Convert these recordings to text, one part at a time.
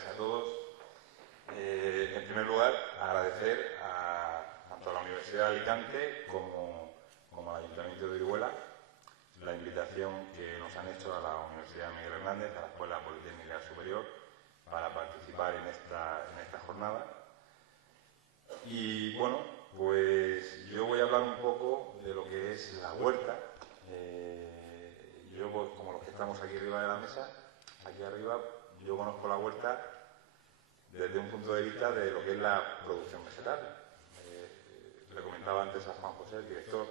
tardes a todos. En primer lugar, agradecer tanto a la Universidad de Alicante como al Ayuntamiento de Orihuela la invitación que nos han hecho a la Universidad Miguel Hernández, a la Escuela Politécnica Superior, para participar en esta jornada. Y bueno, pues yo voy a hablar un poco de lo que es la huerta. Yo, pues, como los que estamos aquí arriba de la mesa, aquí arriba, yo conozco la huerta desde un punto de vista de lo que es la producción vegetal. Le comentaba antes a Juan José, el director,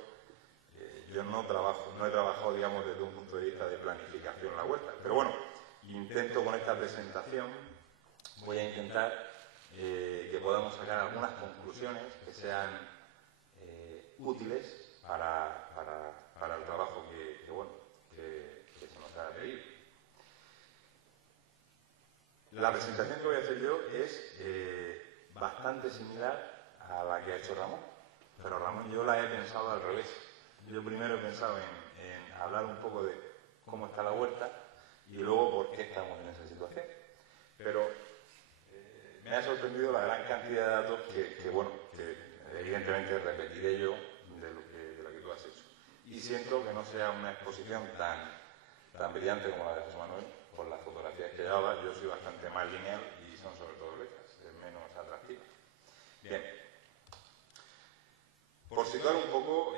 yo no he trabajado, digamos, desde un punto de vista de planificación la huerta. Pero bueno, intento con esta presentación, voy a intentar que podamos sacar algunas conclusiones que sean útiles para el trabajo que se nos ha pedido. La presentación que voy a hacer yo es bastante similar a la que ha hecho Ramón, pero Ramón yo la he pensado al revés. Yo primero he pensado en hablar un poco de cómo está la huerta y luego por qué estamos en esa situación. Pero me ha sorprendido la gran cantidad de datos que evidentemente repetiré yo de lo que tú has hecho. Y siento que no sea una exposición tan brillante como la de José Manuel, por las fotografías que llevaba. Yo soy bastante más lineal y son sobre todo letras, es menos atractiva. Bien. Por situar un poco,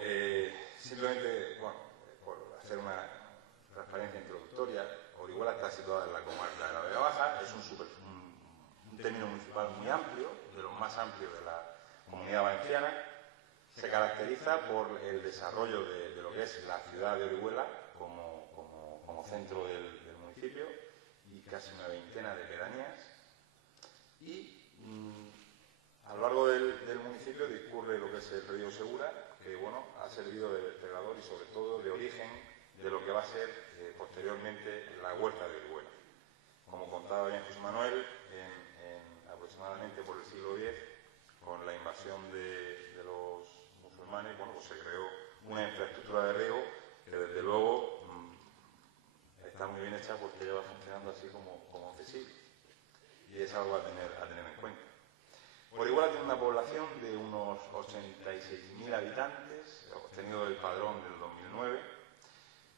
simplemente, bueno, por hacer una transparencia introductoria, Orihuela está situada en la comarca de la Vega Baja, es un término municipal muy amplio, de los más amplios de la Comunidad Valenciana. Se caracteriza por el desarrollo de lo que es la ciudad de Orihuela como centro del municipio y casi una veintena de pedanías. Y a lo largo del municipio discurre lo que es el río Segura, que bueno, ha servido de vertedor y sobre todo de origen de lo que va a ser posteriormente la huerta de Orihuela. Como contaba bien José Manuel, aproximadamente por el siglo X, con la invasión de los musulmanes, bueno, pues se creó una infraestructura de riego que desde luego está muy bien hecha porque lleva funcionando así como hace siglos. Y es algo a tener en cuenta. Orihuela tiene una población de unos 86.000 habitantes, obtenido del padrón del 2009,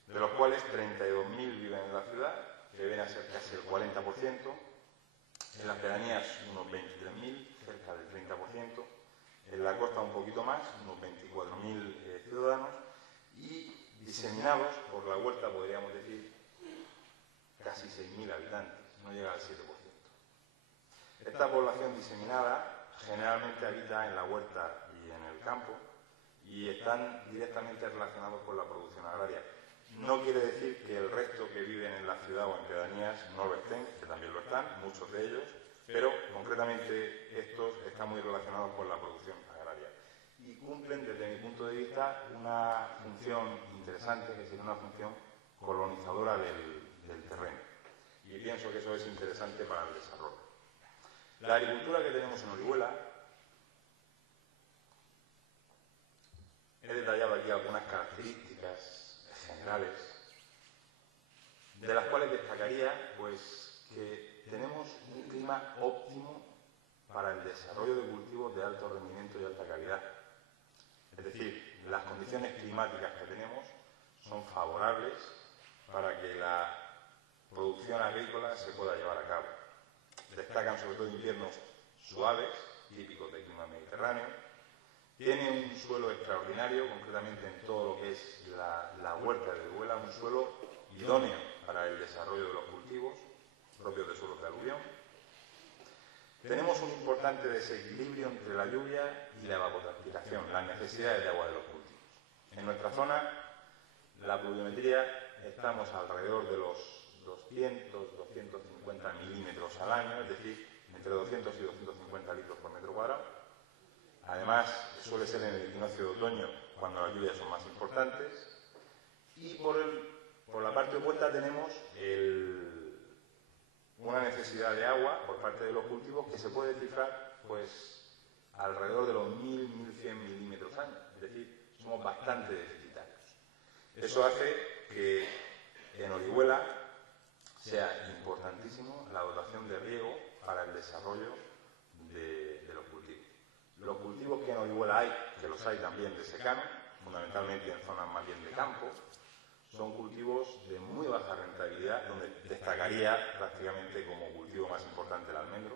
de los cuales 32.000 viven en la ciudad, que viene a ser casi el 40%, en las pedanías unos 23.000, cerca del 30%, en la costa un poquito más, unos 24.000 ciudadanos, y diseminados por la huerta, podríamos decir, casi 6.000 habitantes, no llega al 7%. Esta población diseminada generalmente habita en la huerta y en el campo y están directamente relacionados con la producción agraria. No quiere decir que el resto que viven en la ciudad o en pedanías no lo estén, que también lo están, muchos de ellos, pero concretamente estos están muy relacionados con la producción agraria. Y cumplen, desde mi punto de vista, una función interesante, que sería una función colonizadora del terreno. Y pienso que eso es interesante para el desarrollo. La agricultura que tenemos en Orihuela, he detallado aquí algunas características generales, de las cuales destacaría pues, que tenemos un clima óptimo para el desarrollo de cultivos de alto rendimiento y alta calidad. Es decir, las condiciones climáticas que tenemos son favorables para que la producción agrícola se pueda llevar a cabo. Destacan sobre todo inviernos suaves, típicos del clima mediterráneo. Tiene un suelo extraordinario, concretamente en todo lo que es la huerta de Orihuela, un suelo idóneo para el desarrollo de los cultivos, propios de suelos de aluvión. Tenemos un importante desequilibrio entre la lluvia y la evapotranspiración, las necesidades de agua de los cultivos. En nuestra zona, la pluviometría, estamos alrededor de los 200-250 milímetros al año, es decir, entre 200 y 250 litros por metro cuadrado. Además, suele ser en el equinoccio de otoño, cuando las lluvias son más importantes. Y por la parte opuesta tenemos una necesidad de agua por parte de los cultivos que se puede cifrar pues, alrededor de los 1.000-1.100 milímetros al año. Es decir, somos bastante deficitarios. Eso hace que en Orihuela sea importantísimo la dotación de riego para desarrollo de los cultivos. Los cultivos que en Orihuela hay, que los hay también de secano, fundamentalmente en zonas más bien de campo, son cultivos de muy baja rentabilidad, donde destacaría prácticamente como cultivo más importante el almendro,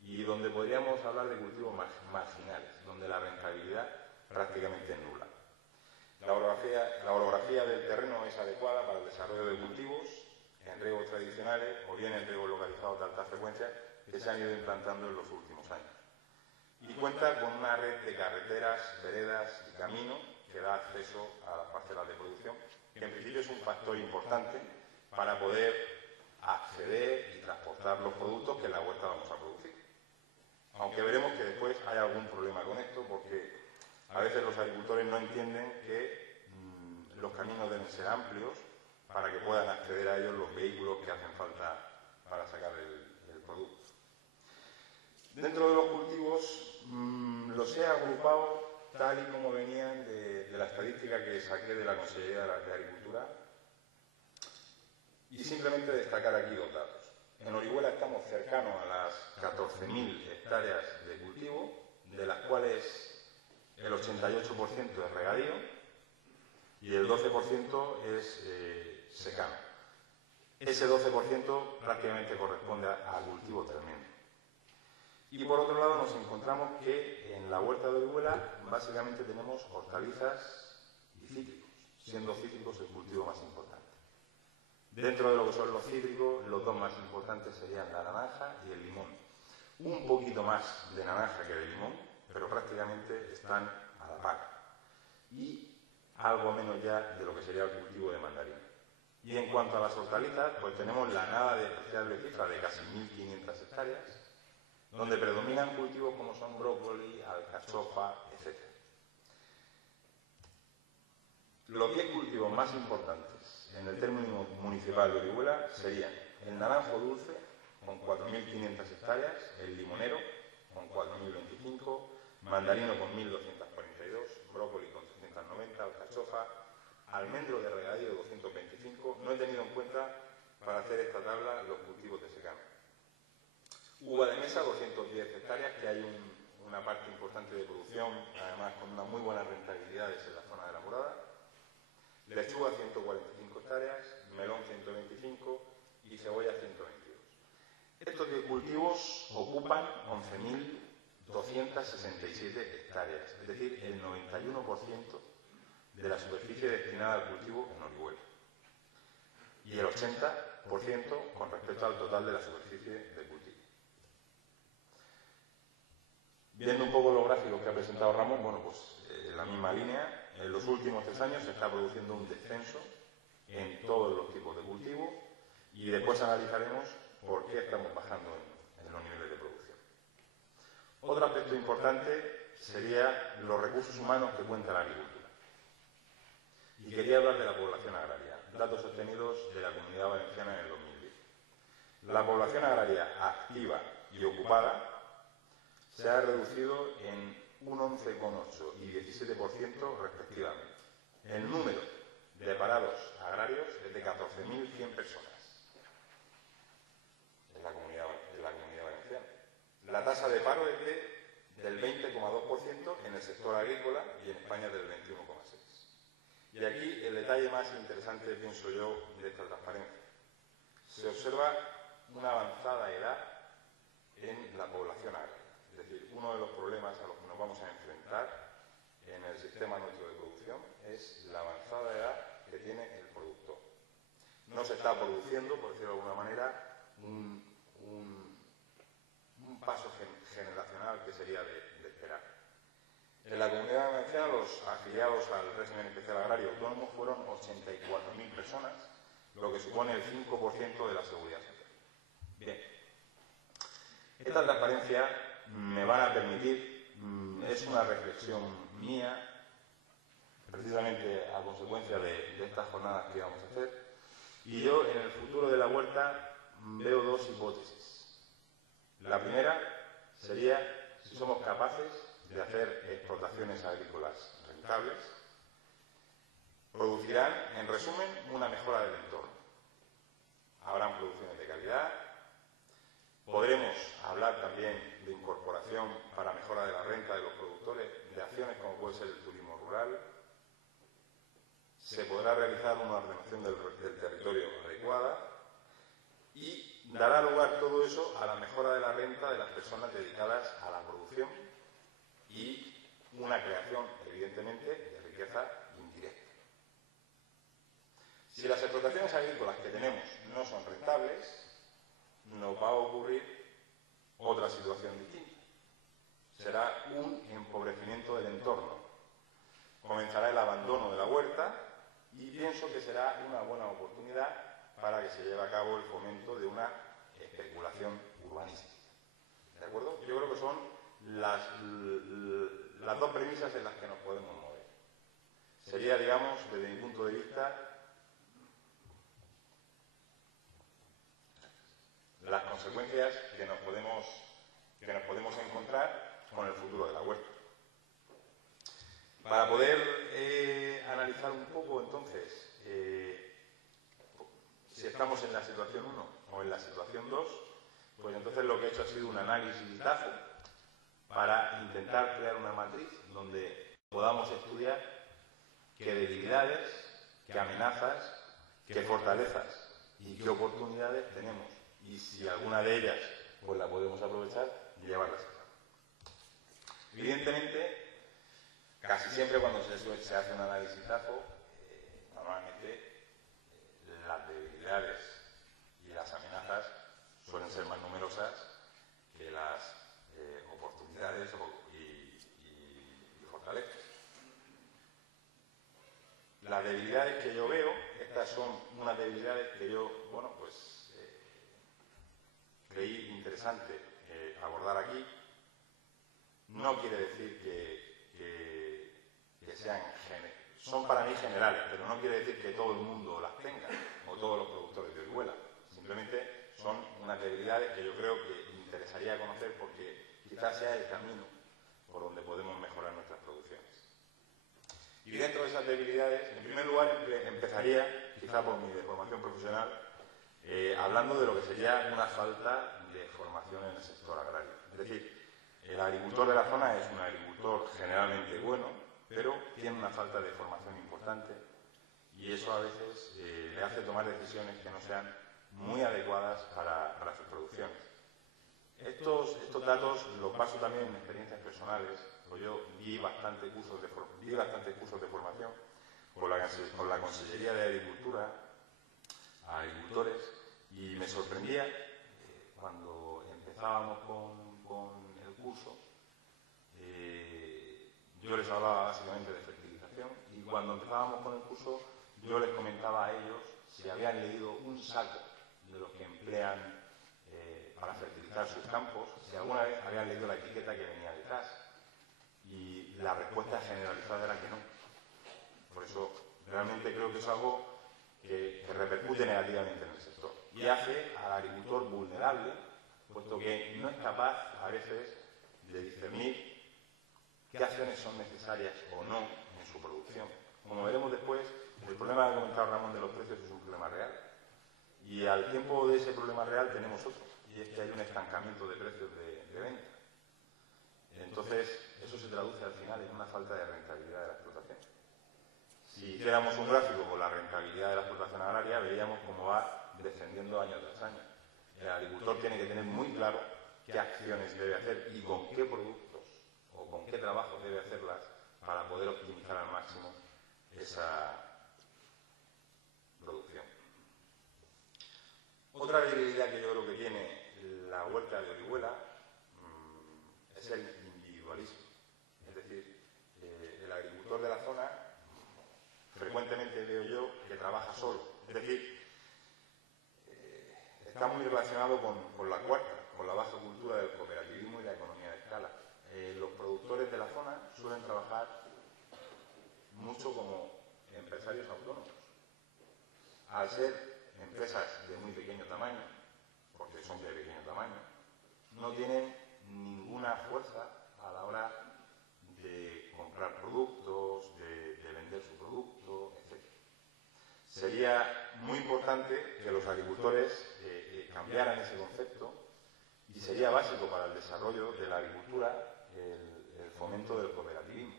y donde podríamos hablar de cultivos marginales, donde la rentabilidad prácticamente es nula. La orografía del terreno es adecuada para el desarrollo de cultivos en riegos tradicionales o bien en riegos localizados de alta frecuencia que se han ido implantando en los últimos años. Y cuenta con una red de carreteras, veredas y caminos que da acceso a las parcelas de producción, que en principio es un factor importante para poder acceder y transportar los productos que en la huerta vamos a producir. Aunque veremos que después hay algún problema con esto, porque a veces los agricultores no entienden que los caminos deben ser amplios para que puedan acceder a ellos los vehículos que hacen falta para sacar el producto. Dentro de los cultivos los he agrupado tal y como venían de la estadística que saqué de la Consellería de Agricultura, y simplemente destacar aquí dos datos. En Orihuela estamos cercanos a las 14.000 hectáreas de cultivo, de las cuales el 88% es regadío y el 12% es secano. Ese 12% prácticamente corresponde a cultivo tremendo. Y por otro lado nos encontramos que en la huerta de Orihuela básicamente tenemos hortalizas y cítricos, siendo cítricos el cultivo más importante. Dentro de lo que son los cítricos, los dos más importantes serían la naranja y el limón. Un poquito más de naranja que de limón, pero prácticamente están a la par. Y algo menos ya de lo que sería el cultivo de mandarina. Y en cuanto a las hortalizas, pues tenemos la nada despreciable cifra de casi 1.500 hectáreas, donde predominan cultivos como son brócoli, alcachofa, etc. Los 10 cultivos más importantes en el término municipal de Orihuela serían el naranjo dulce, con 4.500 hectáreas, el limonero, con 4.025, mandarino con 1.242, brócoli con 390, alcachofa, almendro de regadío de 225. No he tenido en cuenta para hacer esta tabla los cultivos de secano. Uva de mesa, 210 hectáreas, que hay una parte importante de producción, además con unas muy buenas rentabilidades en la zona de la Morada. Lechuga, 145 hectáreas, melón, 125 y cebolla, 122. Estos 10 cultivos ocupan 11.267 hectáreas, es decir, el 91% de la superficie destinada al cultivo en Orihuela. Y el 80% con respecto al total de la superficie de cultivo. Viendo un poco los gráficos que ha presentado Ramón, bueno, pues en la misma línea, en los últimos 3 años se está produciendo un descenso en todos los tipos de cultivo y después analizaremos por qué estamos bajando en los niveles de producción. Otro aspecto importante sería los recursos humanos que cuenta la agricultura. Y quería hablar de la población agraria, datos obtenidos de la Comunidad Valenciana en el 2010. La población agraria activa y ocupada se ha reducido en un 11,8 y 17% respectivamente. El número de parados agrarios es de 14.100 personas en la Comunidad Valenciana. La tasa de paro es del 20,2% en el sector agrícola y en España del 21,6%. Y aquí el detalle más interesante, pienso yo, de esta transparencia. Se observa una avanzada edad en la población agraria. Es decir, uno de los problemas a los que nos vamos a enfrentar en el sistema nuestro de producción es la avanzada edad que tiene el productor. No se está produciendo, por decirlo de alguna manera, un paso generacional que sería de esperar. En la Comunidad Valenciana, los afiliados al régimen especial agrario autónomo fueron 84.000 personas, lo que supone el 5% de la seguridad social. Bien. Esta transparencia me van a permitir, es una reflexión mía, precisamente a consecuencia de estas jornadas que vamos a hacer, y yo en el futuro de la huerta veo dos hipótesis. La primera sería si somos capaces de hacer explotaciones agrícolas rentables, producirán, en resumen, una mejora del entorno. Habrán producciones de calidad, podremos hablar hablar también de incorporación para mejora de la renta de los productores, de acciones como puede ser el turismo rural. Se podrá realizar una ordenación del territorio adecuada y dará lugar todo eso a la mejora de la renta de las personas dedicadas a la producción y una creación, evidentemente, de riqueza indirecta. Si las explotaciones agrícolas que tenemos no son rentables, nos va a ocurrir otra situación distinta. Será un empobrecimiento del entorno. Comenzará el abandono de la huerta y pienso que será una buena oportunidad para que se lleve a cabo el fomento de una especulación urbanística. ¿De acuerdo? Yo creo que son las dos premisas en las que nos podemos mover. Sería, digamos, desde mi punto de vista, las consecuencias que nos podemos encontrar con el futuro de la huerta. Para poder analizar un poco, entonces, si estamos en la situación 1 o en la situación 2, pues entonces lo que he hecho ha sido un análisis DAFO para intentar crear una matriz donde podamos estudiar qué debilidades, qué amenazas, qué fortalezas y qué oportunidades tenemos. Y si alguna de ellas pues la podemos aprovechar y llevarlas a cabo. Evidentemente, casi siempre cuando se hace un análisis DAFO, normalmente las debilidades y las amenazas suelen ser más numerosas que las oportunidades y fortalezas. Las debilidades que yo veo, estas son unas debilidades que yo, bueno, pues creí interesante abordar aquí. No quiere decir que son para mí generales, pero no quiere decir que todo el mundo las tenga o todos los productores de Orihuela. Simplemente son unas debilidades que yo creo que interesaría conocer porque quizás sea el camino por donde podemos mejorar nuestras producciones. Y dentro de esas debilidades, en primer lugar, empezaría, quizá por mi formación profesional, hablando de lo que sería una falta de formación en el sector agrario. Es decir, el agricultor de la zona es un agricultor generalmente bueno, pero tiene una falta de formación importante y eso a veces le hace tomar decisiones que no sean muy adecuadas para sus producciones. Estos datos los paso también en experiencias personales, pues yo di bastantes cursos de formación con la Consellería de Agricultura a agricultores y me sorprendía cuando empezábamos con el curso, yo les hablaba básicamente de fertilización y cuando empezábamos con el curso yo les comentaba a ellos si habían leído un saco de los que emplean para fertilizar sus campos, si alguna vez habían leído la etiqueta que venía detrás. Y la respuesta generalizada era que no. Por eso realmente creo que es algo que repercute negativamente en el sector y hace al agricultor vulnerable, puesto que no es capaz a veces de discernir qué acciones son necesarias o no en su producción. Como veremos después, el problema que ha comentado Ramón de los precios es un problema real. Y al tiempo de ese problema real tenemos otro, y es que hay un estancamiento de precios de venta. Entonces, eso se traduce al final en una falta de rentabilidad de la explotación. Si hiciéramos un gráfico con la rentabilidad de la explotación agraria, veríamos cómo va descendiendo año tras año. El agricultor tiene que tener muy claro qué acciones debe hacer y con qué productos o con qué trabajos debe hacerlas para poder optimizar al máximo esa producción. Otra debilidad que yo creo que tiene la huerta de Orihuela es el individualismo. Es decir, el agricultor de la zona frecuentemente veo yo que trabaja solo. Es decir, está muy relacionado con la cuarta, con la baja cultura del cooperativismo y la economía de escala. Los productores de la zona suelen trabajar mucho como empresarios autónomos. Al ser empresas de muy pequeño tamaño, porque son de pequeño tamaño, no tienen ninguna fuerza a la hora de comprar productos, de vender su producto, etc. Sería muy importante que los agricultores cambiaran ese concepto Y sería básico para el desarrollo de la agricultura el fomento del cooperativismo.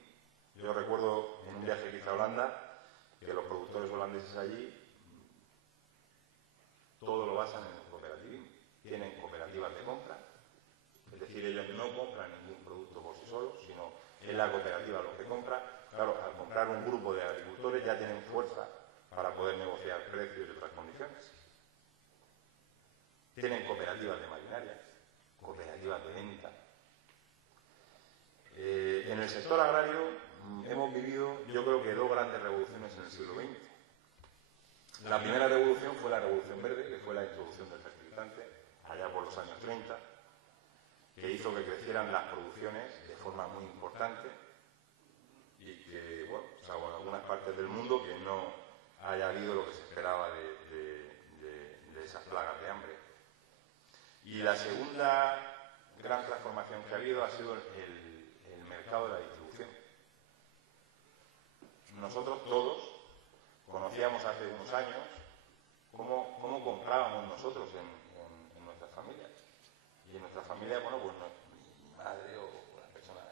Yo recuerdo en un viaje que hice a Holanda que los productores holandeses allí todo lo basan en el cooperativismo. Tienen cooperativas de compra, es decir, ellos no compran ningún producto por sí solos, sino es la cooperativa lo que compra. Claro, al comprar un grupo de agricultores ya tienen fuerza para poder negociar precios y otras condiciones. Tienen cooperativas de maquinaria, cooperativas de venta. En el sector agrario hemos vivido, yo creo que, dos grandes revoluciones en el siglo XX. La primera revolución fue la Revolución Verde, que fue la introducción del fertilizante, allá por los años 30, que hizo que crecieran las producciones de forma muy importante y que, bueno, salvo en algunas partes del mundo, que no haya habido lo que se esperaba de esas plagas de hambre. Y la segunda gran transformación que ha habido ha sido el mercado de la distribución. Nosotros todos conocíamos hace unos años cómo comprábamos nosotros en nuestras familias. Y en nuestras familias, bueno, pues mi madre o las personas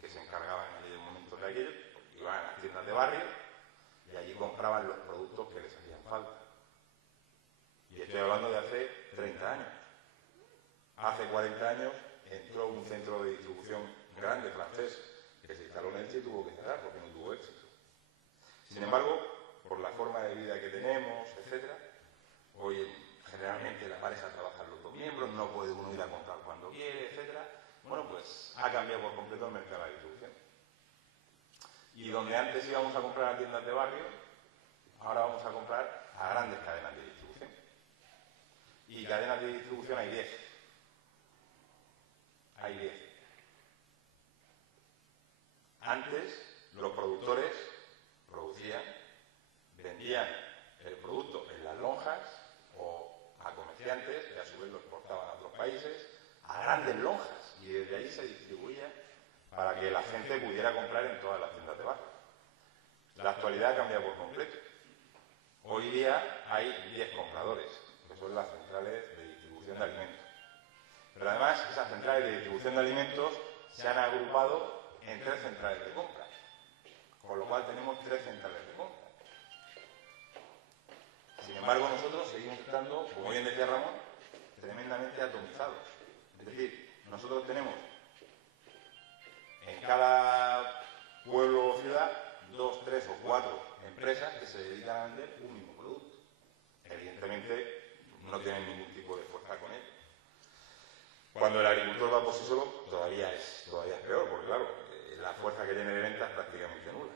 que se encargaban en aquel momento de aquello, pues, iban a las tiendas de barrio y allí compraban los productos que les hacían falta. Y estoy hablando de hace 30 años. Hace 40 años entró un centro de distribución grande francés que se instaló en Elche y tuvo que cerrar porque no tuvo éxito. Sin embargo, por la forma de vida que tenemos, etcétera, hoy generalmente la pareja trabaja los dos miembros, no puede uno ir a comprar cuando quiere, etcétera. Bueno, pues ha cambiado por completo el mercado de la distribución. Y donde antes íbamos a comprar a tiendas de barrio, ahora vamos a comprar a grandes cadenas de distribución. Y cadenas de distribución hay 10. Hay 10. Antes, los productores producían, vendían el producto en las lonjas o a comerciantes que a su vez lo exportaban a otros países, a grandes lonjas, y desde ahí se distribuía para que la gente pudiera comprar en todas las tiendas de barrio. La actualidad ha cambiado por completo. Hoy día hay 10 compradores, que son las centrales de distribución de alimentos. Pero además, esas centrales de distribución de alimentos se han agrupado en 3 centrales de compra, con lo cual tenemos 3 centrales de compra. Sin embargo, nosotros seguimos estando, como bien decía Ramón, tremendamente atomizados. Es decir, nosotros tenemos en cada pueblo o ciudad 2, 3 o 4 empresas que se dedican a vender un mismo producto. Evidentemente, no tienen ningún tipo de fuerza con ello. Cuando el agricultor va por sí solo, todavía es peor, porque claro, la fuerza que tiene de venta es prácticamente nula.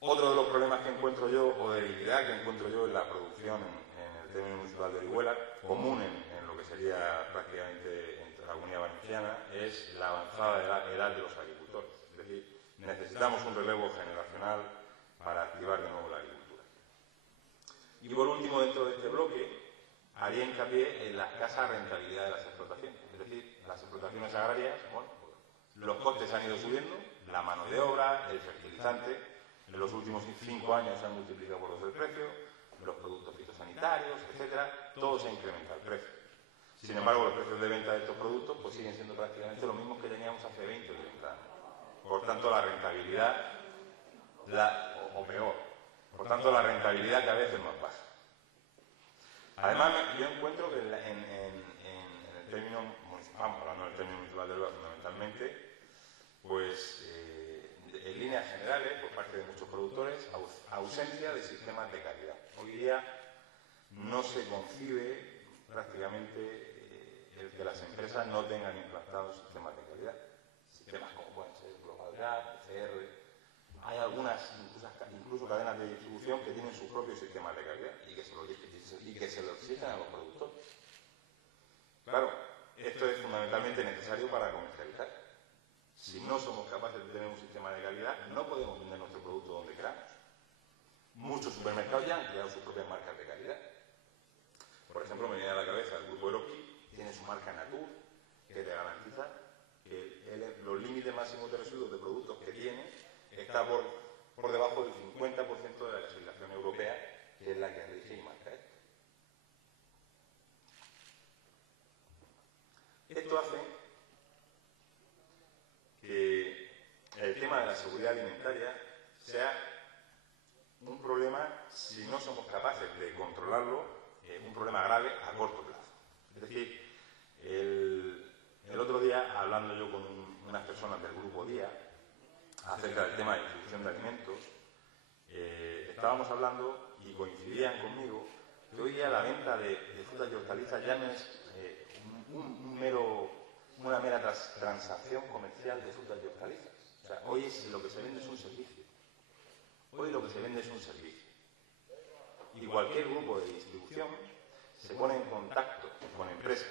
Otro de los problemas que encuentro yo, o debilidad que encuentro yo en la producción en el término municipal de Orihuela, común en lo que sería prácticamente entre la Comunidad Valenciana, es la avanzada edad de los agricultores. Es decir, necesitamos un relevo generacional para activar de nuevo la agricultura. Y por último, dentro de este bloque, haría hincapié en la escasa rentabilidad de las explotaciones. Es decir, las explotaciones agrarias, bueno, pues, los costes han ido subiendo, la mano de obra, el fertilizante. En los últimos 5 años se han multiplicado por 2 el precio, los productos fitosanitarios, etcétera, todo se ha incrementado el precio. Sin embargo, los precios de venta de estos productos pues siguen siendo prácticamente los mismos que teníamos hace 20 o 30 años. Por tanto, la rentabilidad, o peor, por tanto, la rentabilidad cada vez es más baja. Además, yo encuentro que en el término municipal, hablando del término municipal de Huelva fundamentalmente, pues en líneas generales, por parte de muchos productores, ausencia de sistemas de calidad. Hoy día no se concibe prácticamente el que las empresas no tengan implantados sistemas de calidad. Sistemas como pueden ser Global Gap, PCR. Hay algunas, incluso cadenas de distribución que tienen sus propios sistemas de calidad y que se lo exigen a los productores. Claro, esto es fundamentalmente necesario para comercializar. Si no somos capaces de tener un sistema de calidad, no podemos vender nuestro producto donde queramos. Muchos supermercados ya han creado sus propias marcas de calidad. Por ejemplo, me viene a la cabeza el grupo Eroski, tiene su marca Natur, que te garantiza que los límites máximos de residuos de productos que tiene está por debajo del 50% de la legislación europea, que es la que rige y marca esto. esto hace que el tema de la seguridad alimentaria sea un problema, si no somos capaces de controlarlo, un problema grave a corto plazo. Es decir, el otro día, hablando yo con unas personas del Grupo Día acerca del tema de distribución de alimentos, estábamos hablando y coincidían conmigo que hoy día la venta de frutas y hortalizas ya no es una mera transacción comercial de frutas y hortalizas. O sea, hoy lo que se vende es un servicio. Hoy lo que se vende es un servicio. Y cualquier grupo de distribución se pone en contacto con empresas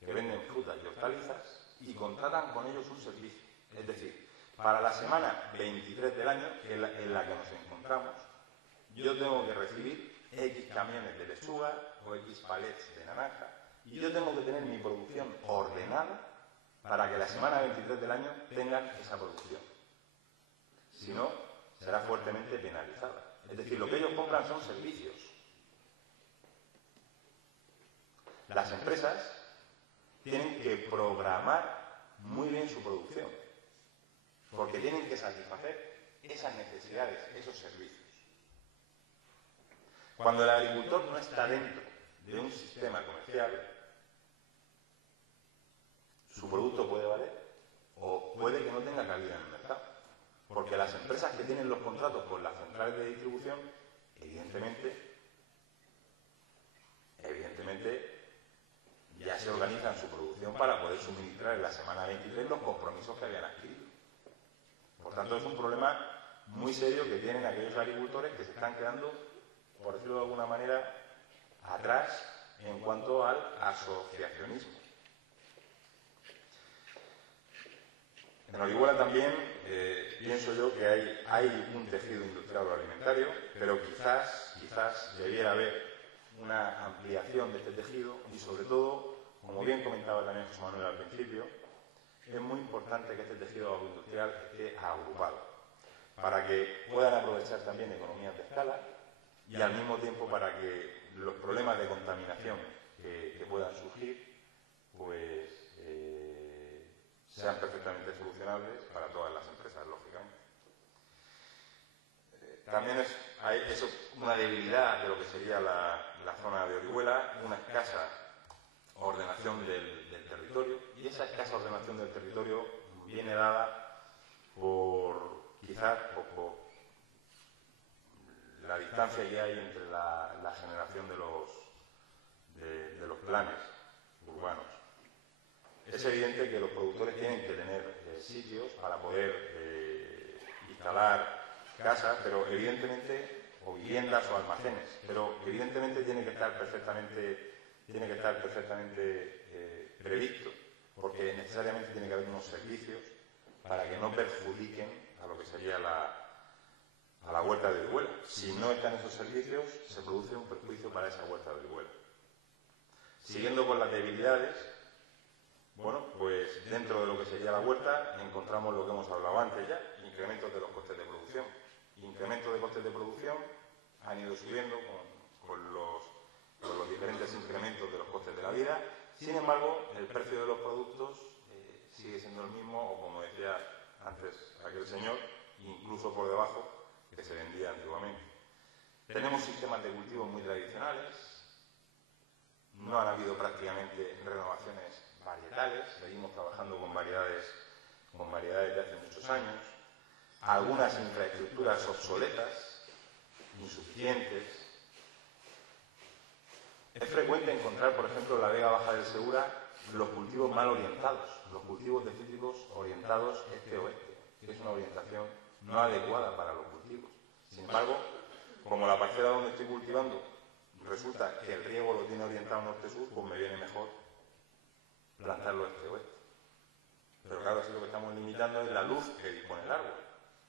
que venden frutas y hortalizas y contratan con ellos un servicio. Es decir, para la semana 23 del año, en la que nos encontramos, yo tengo que recibir X camiones de lechuga o X palets de naranja y yo tengo que tener mi producción ordenada para que la semana 23 del año tengan esa producción. Si no, será fuertemente penalizada. Es decir, lo que ellos compran son servicios. Las empresas tienen que programar muy bien su producción, porque tienen que satisfacer esas necesidades, esos servicios. Cuando el agricultor no está dentro de un sistema comercial, su producto puede valer o puede que no tenga cabida en el mercado. Porque las empresas que tienen los contratos con las centrales de distribución, evidentemente, ya se organizan su producción para poder suministrar en la semana 23 los compromisos que habían adquirido. Por tanto, es un problema muy serio que tienen aquellos agricultores que se están quedando, por decirlo de alguna manera, atrás en cuanto al asociacionismo. En Orihuela también pienso yo que hay un tejido industrial agroalimentario, pero quizás debiera haber una ampliación de este tejido y, sobre todo, como bien comentaba también José Manuel al principio, es muy importante que este tejido agroindustrial esté agrupado para que puedan aprovechar también economías de escala y al mismo tiempo para que los problemas de contaminación que puedan surgir pues sean perfectamente solucionables para todas las empresas, lógicamente. También hay una debilidad de lo que sería la zona de Orihuela, una escasa ordenación del territorio, y esa escasa ordenación del territorio viene dada quizás por la distancia que hay entre la generación de los planes urbanos. Es evidente que los productores tienen que tener sitios para poder instalar casas, pero evidentemente, o viviendas o almacenes, pero evidentemente tiene que estar perfectamente previsto, porque necesariamente tiene que haber unos servicios para que no perjudiquen a lo que sería a la huerta de Orihuela. Si no están esos servicios, se produce un perjuicio para esa huerta de Orihuela. Siguiendo con las debilidades, bueno, pues dentro de lo que sería la huerta encontramos lo que hemos hablado antes ya, incrementos de los costes de producción. Incrementos de costes de producción han ido subiendo con los diferentes incrementos de los costes de la vida. Sin embargo, el precio de los productos sigue siendo el mismo, o como decía antes aquel señor, incluso por debajo que se vendía antiguamente. Tenemos sistemas de cultivo muy tradicionales, no han habido prácticamente renovaciones varietales, seguimos trabajando con variedades de hace muchos años, algunas infraestructuras obsoletas, insuficientes. Es frecuente encontrar, por ejemplo, en la Vega Baja del Segura, los cultivos mal orientados, los cultivos de cítricos orientados este-oeste, que es una orientación no adecuada para los cultivos. Sin embargo, como la parcela donde estoy cultivando resulta que el riego lo tiene orientado norte-sur, pues me viene mejor plantarlo este-oeste. Pero claro, así lo que estamos limitando es la luz que dispone el árbol.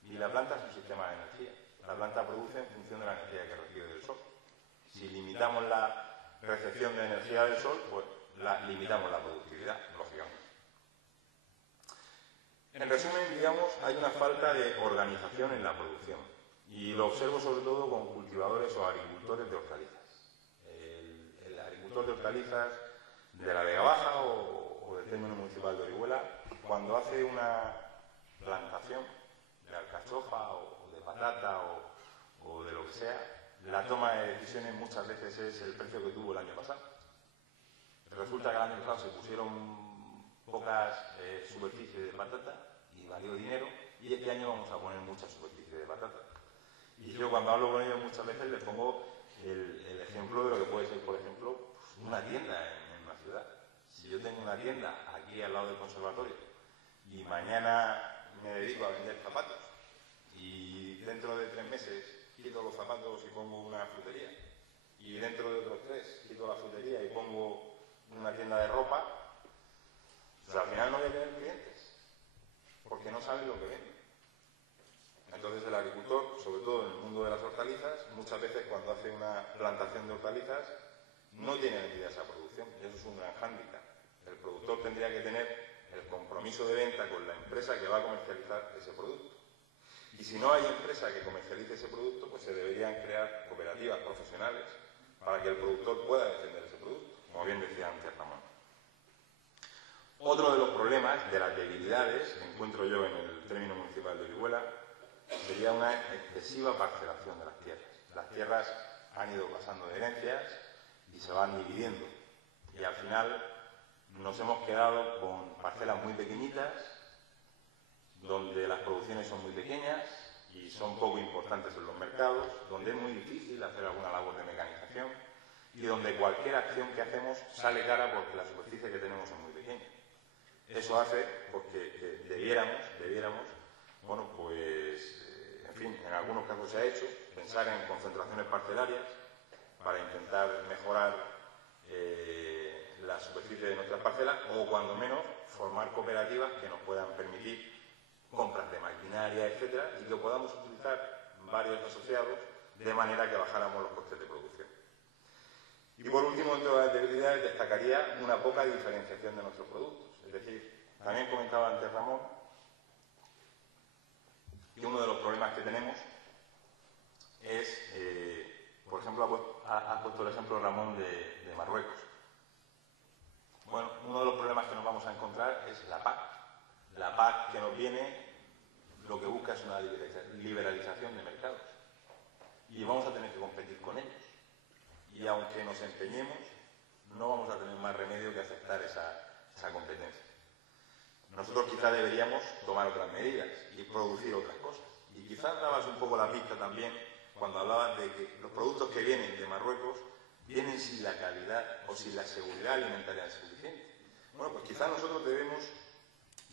Y la planta es un sistema de energía. La planta produce en función de la energía que recibe del sol. Si limitamos la recepción de energía del sol, pues limitamos la productividad, lógicamente. En resumen, digamos, hay una falta de organización en la producción. Y lo observo sobre todo con cultivadores o agricultores de hortalizas. El agricultor de hortalizas de la Vega Baja o o del término municipal de Orihuela, cuando hace una plantación de alcachofa o de patata o de lo que sea, la toma de decisiones muchas veces es el precio que tuvo el año pasado. Resulta que el año pasado se pusieron pocas superficies de patata y valió dinero, y este año vamos a poner muchas superficies de patata. Y yo cuando hablo con ellos muchas veces les pongo el ejemplo de lo que puede ser, por ejemplo, una tienda en una ciudad. Si yo tengo una tienda aquí al lado del conservatorio y mañana me dedico a vender zapatos y dentro de 3 meses quito los zapatos y pongo una frutería, y dentro de otros 3 quito la frutería y pongo una tienda de ropa, pues al final no voy a tener clientes, porque no saben lo que venden. Entonces el agricultor, sobre todo en el mundo de las hortalizas, muchas veces cuando hace una plantación de hortalizas no tiene vendida esa producción, y eso es un gran hándicap. El productor tendría que tener el compromiso de venta con la empresa que va a comercializar ese producto. Y si no hay empresa que comercialice ese producto, pues se deberían crear cooperativas profesionales para que el productor pueda defender ese producto, como bien decía antes Ramón. Otro de los problemas, de las debilidades que encuentro yo en el término municipal de Orihuela, sería una excesiva parcelación de las tierras. Las tierras han ido pasando de herencias y se van dividiendo. Y al final nos hemos quedado con parcelas muy pequeñitas, donde las producciones son muy pequeñas y son poco importantes en los mercados, donde es muy difícil hacer alguna labor de mecanización y donde cualquier acción que hacemos sale cara porque la superficie que tenemos es muy pequeña. Eso hace porque debiéramos, bueno, pues, en fin, en algunos casos se ha hecho, pensar en concentraciones parcelarias para intentar mejorar la superficie de nuestras parcelas, o cuando menos formar cooperativas que nos puedan permitir compras de maquinaria, etcétera, y que podamos utilizar varios asociados de manera que bajáramos los costes de producción. Y por último, dentro de las debilidades destacaría una poca diferenciación de nuestros productos. Es decir, también comentaba antes Ramón que uno de los problemas que tenemos es, por ejemplo, ha puesto el ejemplo Ramón de Marruecos. Bueno, uno de los problemas que nos vamos a encontrar es la PAC. La PAC que nos viene, lo que busca es una liberalización de mercados. Y vamos a tener que competir con ellos. Y aunque nos empeñemos, no vamos a tener más remedio que aceptar esa competencia. Nosotros quizá deberíamos tomar otras medidas y producir otras cosas. Y quizás dabas un poco la pista también cuando hablabas de que los productos que vienen de Marruecos vienen sin la calidad o sin la seguridad alimentaria suficiente. Bueno, pues quizás nosotros debemos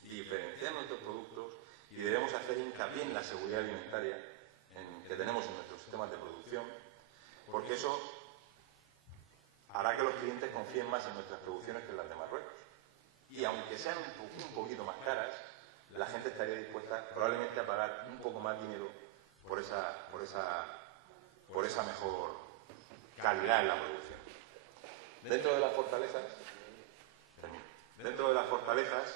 diferenciar nuestros productos y debemos hacer hincapié en la seguridad alimentaria que tenemos en nuestros sistemas de producción, porque eso hará que los clientes confíen más en nuestras producciones que en las de Marruecos. Y aunque sean un poquito más caras, la gente estaría dispuesta probablemente a pagar un poco más dinero por esa mejor calidad en la producción. Dentro de las fortalezas,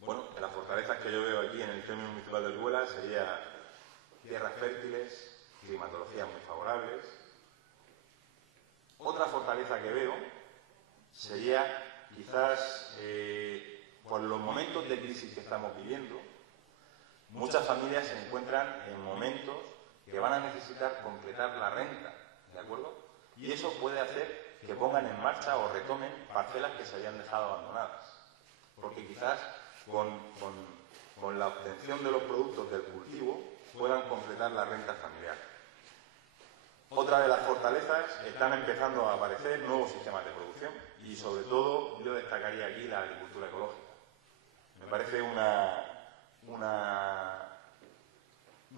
bueno, de las fortalezas que yo veo aquí en el término municipal de Orihuela sería tierras fértiles, climatologías muy favorables. Otra fortaleza que veo sería quizás por los momentos de crisis que estamos viviendo, muchas familias se encuentran en momentos que van a necesitar completar la renta, ¿de acuerdo? Y eso puede hacer que pongan en marcha o retomen parcelas que se habían dejado abandonadas, porque quizás con la obtención de los productos del cultivo puedan completar la renta familiar. Otra de las fortalezas, están empezando a aparecer nuevos sistemas de producción y sobre todo yo destacaría aquí la agricultura ecológica. Me parece un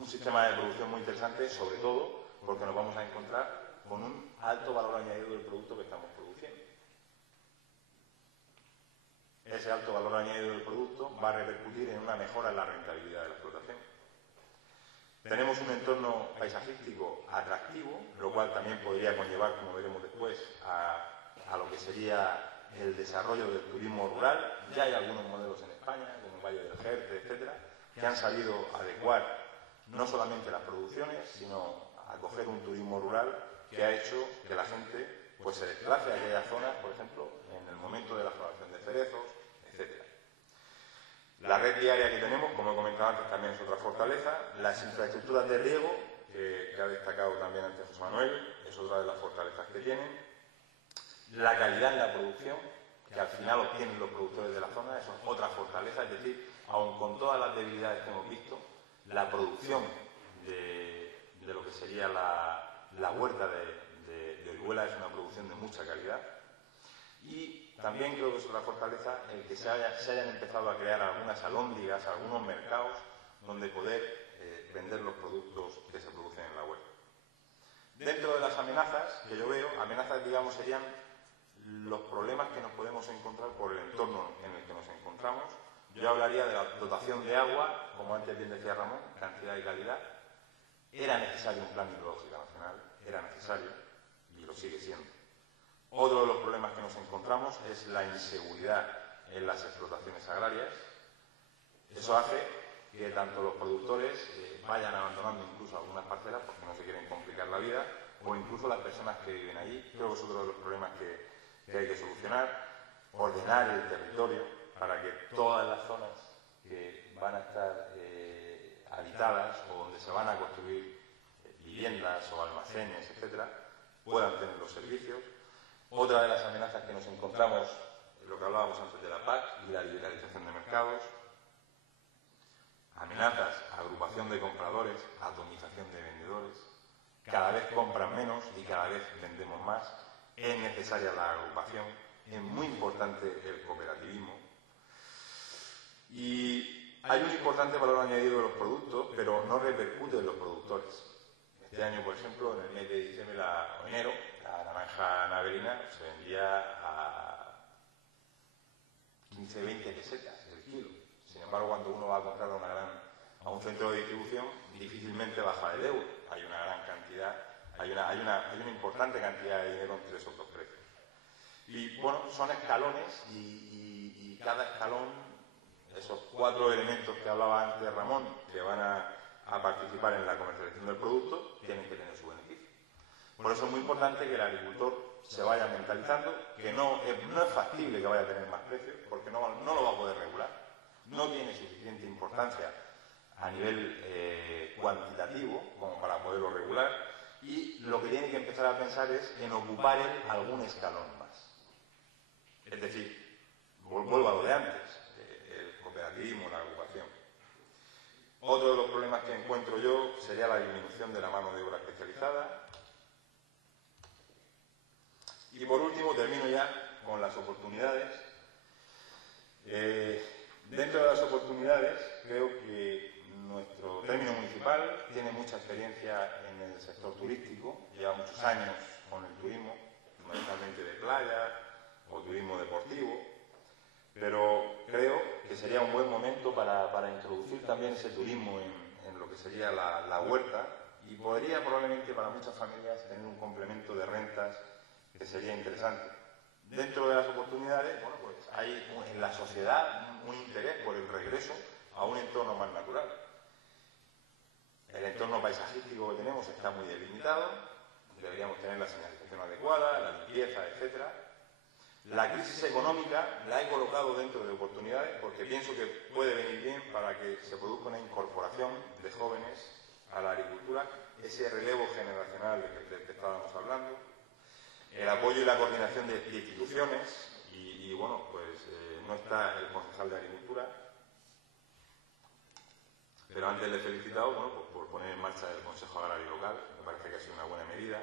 sistema de producción muy interesante, sobre todo porque nos vamos a encontrar con un alto valor añadido del producto que estamos produciendo. Ese alto valor añadido del producto va a repercutir en una mejora en la rentabilidad de la explotación. Tenemos un entorno paisajístico atractivo, lo cual también podría conllevar, como veremos después, a lo que sería el desarrollo del turismo rural. Ya hay algunos modelos en España, como el Valle del Jerte, etcétera, que han sabido adecuar no solamente las producciones, sino acoger un turismo rural que ha hecho que la gente pues se desplace a aquellas zonas, por ejemplo, en el momento de la floración de cerezos, etc. La red diaria que tenemos, como he comentado antes, también es otra fortaleza. Las infraestructuras de riego, que ha destacado también antes José Manuel, es otra de las fortalezas que tienen. La calidad en la producción, que al final obtienen los productores de la zona, eso es otra fortaleza, es decir, aun con todas las debilidades que hemos visto, la producción de lo que sería la huerta de Orihuela es una producción de mucha calidad. Y también creo que es otra fortaleza el que se hayan empezado a crear algunas alhóndigas, algunos mercados donde poder vender los productos que se producen en la huerta. Dentro de las amenazas que yo veo, amenazas, digamos, serían los problemas que nos podemos encontrar por el entorno en el que nos encontramos. Yo hablaría de la dotación de agua, como antes bien decía Ramón, cantidad y calidad. Era necesario un plan hidrológico nacional, era necesario, y lo sigue siendo. Otro de los problemas que nos encontramos es la inseguridad en las explotaciones agrarias. Eso hace que tanto los productores vayan abandonando incluso algunas parcelas porque no se quieren complicar la vida, o incluso las personas que viven allí. Creo que es otro de los problemas que hay que solucionar. Ordenar el territorio para que todas las zonas que van a estar habitadas o donde se van a construir viviendas o almacenes, etcétera, puedan tener los servicios. Otra de las amenazas que nos encontramos es lo que hablábamos antes de la PAC y la liberalización de mercados. Amenazas, agrupación de compradores, atomización de vendedores. Cada vez compran menos y cada vez vendemos más. Es necesaria la agrupación, es muy importante el cooperativismo. Y hay un importante valor añadido de los productos, pero no repercute en los productores. Este año, por ejemplo, en el mes de diciembre o enero, la naranja navelina se vendía a 15-20 pesetas el kilo. Sin embargo, cuando uno va a comprar a un centro de distribución, difícilmente baja del euro. Hay una gran cantidad, hay una importante cantidad de dinero entre esos dos precios. Y bueno, son escalones y cada escalón, esos 4 elementos que hablaba antes Ramón, que van a participar en la comercialización del producto, tienen que tener su beneficio. Por eso es muy importante que el agricultor se vaya mentalizando que no es factible que vaya a tener más precios, porque no lo va a poder regular. No tiene suficiente importancia a nivel cuantitativo como para poderlo regular, y lo que tiene que empezar a pensar es en ocupar algún escalón más. Es decir, vuelvo a lo de antes, el cooperativismo, la agrupación. Otro de los problemas que encuentro yo sería la disminución de la mano de obra especializada. Y por último, termino ya con las oportunidades. Dentro de las oportunidades, creo que nuestro término municipal tiene mucha experiencia en el sector turístico, lleva muchos años con el turismo, fundamentalmente de playa o turismo deportivo, pero creo que sería un buen momento para introducir también ese turismo en lo que sería la huerta, y podría probablemente para muchas familias tener un complemento de rentas que sería interesante. Dentro de las oportunidades, bueno, pues hay en la sociedad un interés por el regreso a un entorno más natural. El entorno paisajístico que tenemos está muy delimitado, deberíamos tener la señalización adecuada, la limpieza, etcétera. La crisis económica la he colocado dentro de oportunidades porque pienso que puede venir bien para que se produzca una incorporación de jóvenes a la agricultura, ese relevo generacional del que estábamos hablando, el apoyo y la coordinación de instituciones, y bueno, pues no está el concejal de Agricultura, pero antes le he felicitado, bueno, pues por poner en marcha el Consejo Agrario Local, me parece que ha sido una buena medida.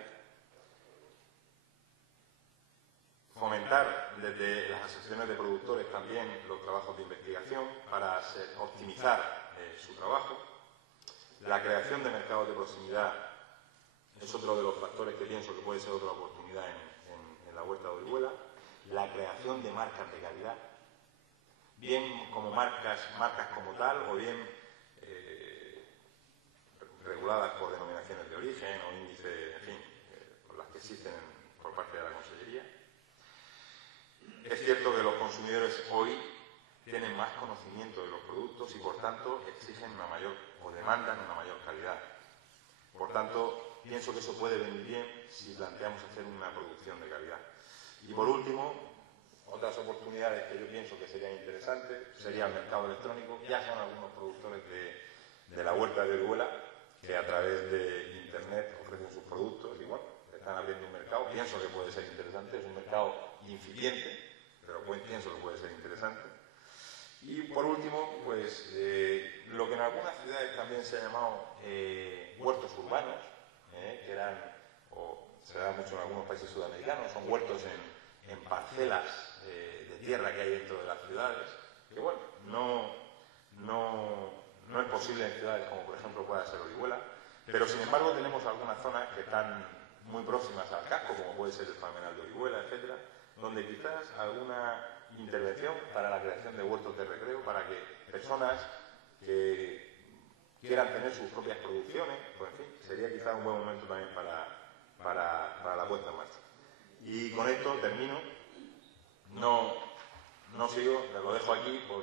Fomentar desde las asociaciones de productores también los trabajos de investigación para optimizar su trabajo. La creación de mercados de proximidad es otro de los factores que pienso que puede ser otra oportunidad en la huerta de Orihuela. La creación de marcas de calidad, bien como marcas como tal, o bien reguladas por denominaciones de origen o índices, en fin, por las que existen por parte de la Consellería. Es cierto que los consumidores hoy tienen más conocimiento de los productos y, por tanto, exigen una mayor o demandan una mayor calidad. Por tanto, pienso que eso puede venir bien si planteamos hacer una producción de calidad. Y por último, otras oportunidades que yo pienso que serían interesantes sería el mercado electrónico. Ya son algunos productores de la huerta de Orihuela que a través de Internet ofrecen sus productos y bueno, están abriendo un mercado. Pienso que puede ser interesante, es un mercado incipiente, pero pienso que puede ser interesante. Y por último, pues lo que en algunas ciudades también se ha llamado huertos urbanos, que eran, o se da mucho en algunos países sudamericanos, son huertos en parcelas de tierra que hay dentro de las ciudades, que bueno, no es posible en ciudades como por ejemplo pueda ser Orihuela, pero sin embargo tenemos algunas zonas que están muy próximas al casco, como puede ser el Palmeral de Orihuela, etcétera, donde quizás alguna intervención para la creación de huertos de recreo, para que personas que quieran tener sus propias producciones, pues en fin, sería quizás un buen momento también para la puesta en marcha. Y con esto termino. No sigo, lo dejo aquí porque